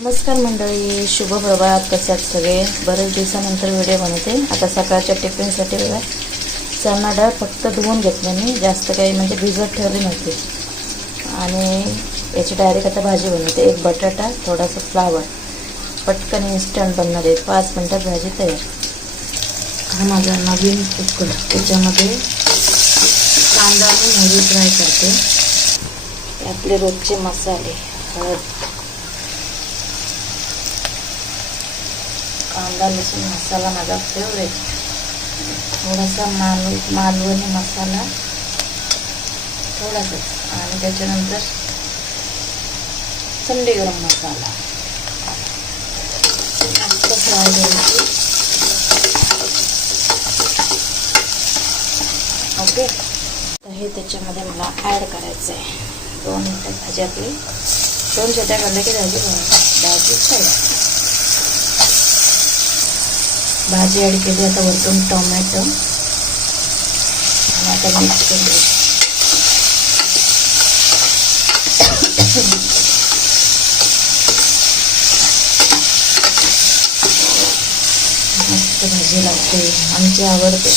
नमस्कार मंडळी शुभ प्रभात. कसे आहेत सगळे? बरेच दिवसानंतर व्हिडिओ बनवते. आता सकाळच्या टिफिनसाठी बघा. चणा डाळ फक्त धुवून घेतली मी. जास्त काही म्हणजे भिजत ठेवली नव्हती. आणि याची डायरेक्ट आता भाजी बनवते. एक बटाटा थोडासा फ्लावर पटकन इन्स्टंट बनणार आहे. पाच मिनटात भाजी तयार. हा माझा नवीन कुकर. त्याच्यामध्ये कांदा आणि मोहरी फ्राय करते. आपले रोजचे मसाले हळद कांदा लसूण मसाला माझा फेवरेट थोडासा माल मालवणी मसाला. थोडासाच आणि त्याच्यानंतर संडे गरम मसाला. मस्त फ्राय ओके. तर हे त्याच्यामध्ये मला ॲड करायचं आहे दोन मिनटं भाजी आपली. दोन छोट्या काढल्या की भाजी? भाजी तयार भाजी ॲड केली आता वरतून टोमॅटो. आणि आता मिक्स करू मस्त भाजी लागते. आमची आवडते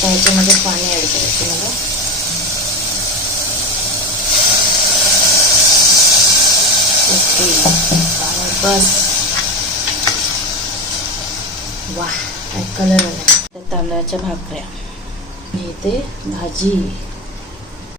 त्याच्यामध्ये पाणी ॲड करायचं मला. ओके. बस. वा काय कलर आला तांदळाच्या भाकऱ्या. आणि इथे भाजी.